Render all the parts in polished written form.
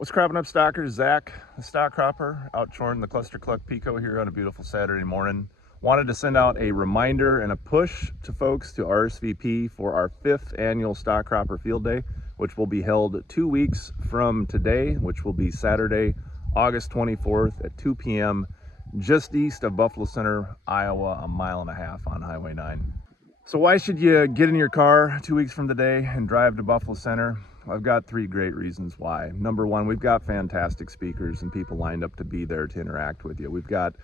What's cropping up, stockers? Zach, the stock cropper, out shoring the Cluster Cluck Pico here on a beautiful Saturday morning. Wanted to send out a reminder and a push to folks to RSVP for our 5th annual stock cropper field day, which will be held 2 weeks from today, which will be Saturday, August 24th at 2 p.m. just east of Buffalo Center, Iowa, 1.5 miles on Highway 9. So why should you get in your car 2 weeks from today and drive to Buffalo Center? I've got 3 great reasons why. Number one, we've got fantastic speakers and people lined up to be there to interact with you. We've got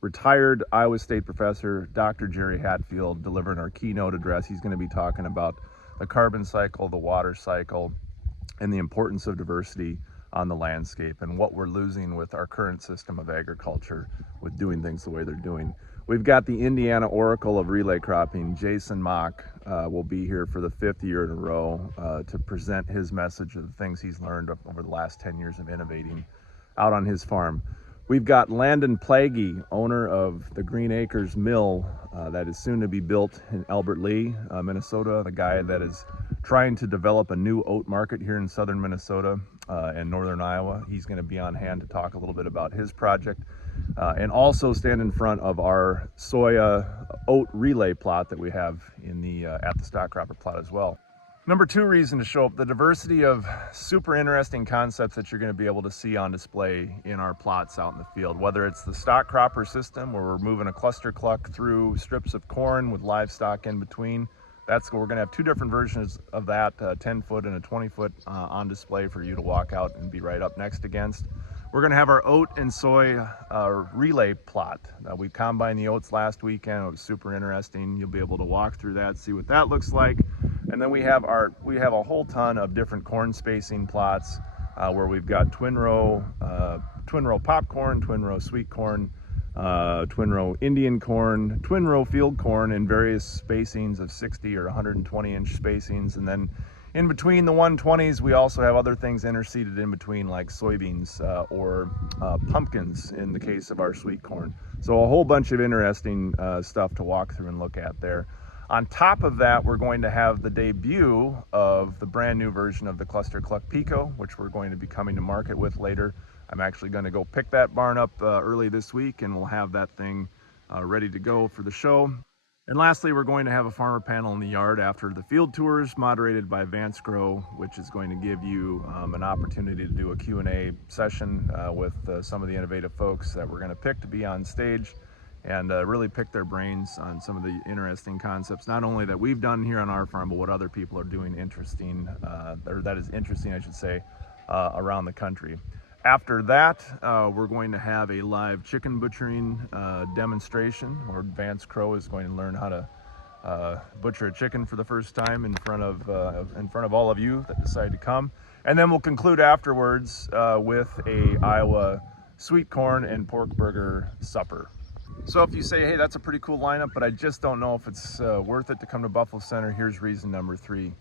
retired Iowa State professor Dr. Jerry Hatfield delivering our keynote address. He's going to be talking about the carbon cycle, the water cycle, and the importance of diversity on the landscape and what we're losing with our current system of agriculture with doing things the way they're doing. We've got the Indiana Oracle of relay cropping, Jason Mock, will be here for the 5th year in a row to present his message of the things he's learned over the last 10 years of innovating out on his farm. We've got Landon Plagge, owner of the Green Acres Mill that is soon to be built in Albert Lea, Minnesota, the guy that is trying to develop a new oat market here in southern Minnesota and northern Iowa. He's going to be on hand to talk a little bit about his project and also stand in front of our soya oat relay plot that we have in the at the stock cropper plot as well. Number 2 reason to show up, the diversity of super interesting concepts that you're going to be able to see on display in our plots out in the field, whether it's the stock cropper system where we're moving a cluster cluck through strips of corn with livestock in between. We're going to have 2 different versions of that, 10-foot and a 20-foot on display for you to walk out and be right up next against. We're going to have our oat and soy relay plot. We combined the oats last weekend. It was super interesting. You'll be able to walk through that, see what that looks like. And then we have a whole ton of different corn spacing plots where we've got twin row popcorn, twin row sweet corn, twin row Indian corn, twin row field corn in various spacings of 60 or 120 inch spacings. And then in between the 120s, we also have other things interseeded in between, like soybeans or pumpkins in the case of our sweet corn. So a whole bunch of interesting stuff to walk through and look at there. On top of that, we're going to have the debut of the brand new version of the Cluster Cluck Pico, which we're going to be coming to market with later. I'm actually going to go pick that barn up early this week, and we'll have that thing ready to go for the show. And lastly, we're going to have a farmer panel in the yard after the field tours, moderated by Vance Grow, which is going to give you an opportunity to do a Q&A session with some of the innovative folks that we're going to pick to be on stage and really pick their brains on some of the interesting concepts, not only that we've done here on our farm, but what other people are doing interesting, or that is interesting, I should say, around the country. After that, we're going to have a live chicken butchering demonstration where Vance Crow is going to learn how to butcher a chicken for the first time in front of all of you that decide to come. And then we'll conclude afterwards with a Iowa sweet corn and pork burger supper. So if you say, hey, that's a pretty cool lineup, but I just don't know if it's worth it to come to Buffalo Center, here's reason number 3.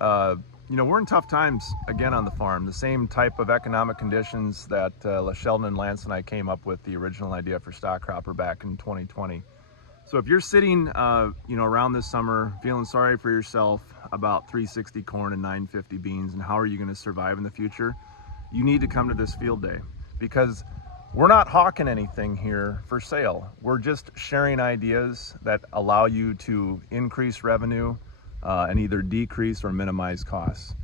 We're in tough times again on the farm. The same type of economic conditions that Sheldon and Lance and I came up with the original idea for stock cropper back in 2020. So if you're sitting, around this summer feeling sorry for yourself about 360 corn and 950 beans and how are you going to survive in the future, you need to come to this field day because we're not hawking anything here for sale. We're just sharing ideas that allow you to increase revenue and either decrease or minimize costs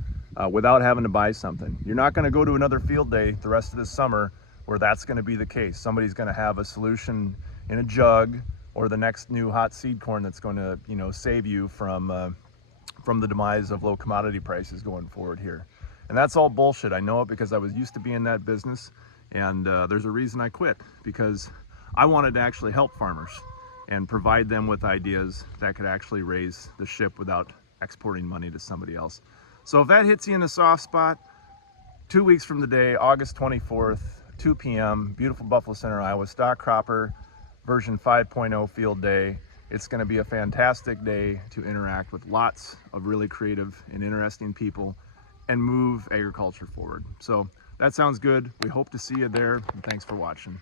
without having to buy something. You're not going to go to another field day the rest of this summer where that's going to be the case. Somebody's going to have a solution in a jug or the next new hot seed corn that's going to, save you from the demise of low commodity prices going forward here. And that's all bullshit. I know it because I was used to be in that business, and there's a reason I quit, because I wanted to actually help farmers and provide them with ideas that could actually raise the ship without exporting money to somebody else. So if that hits you in a soft spot, 2 weeks from today, August 24th, 2 p.m., beautiful Buffalo Center, Iowa, stock cropper version 5.0 field day. It's going to be a fantastic day to interact with lots of really creative and interesting people and move agriculture forward. So that sounds good. We hope to see you there, and thanks for watching.